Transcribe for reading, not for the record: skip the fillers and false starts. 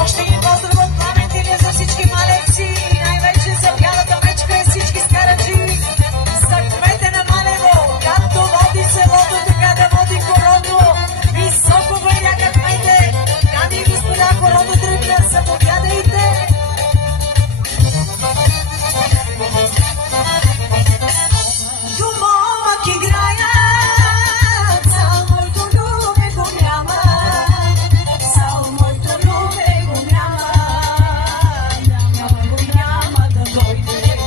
Още един поздрав от Пламен Тилия за всички малеци, най-вече за бялата мечка и всички скараджи. За кмете на Малево, както води селото, така да води Короно. Високо вървяха кмете, дами и господа, Короно тръгна, заповядайте. Домовък играят, за моето любе го няма, за моето любе го няма, няма да дойде.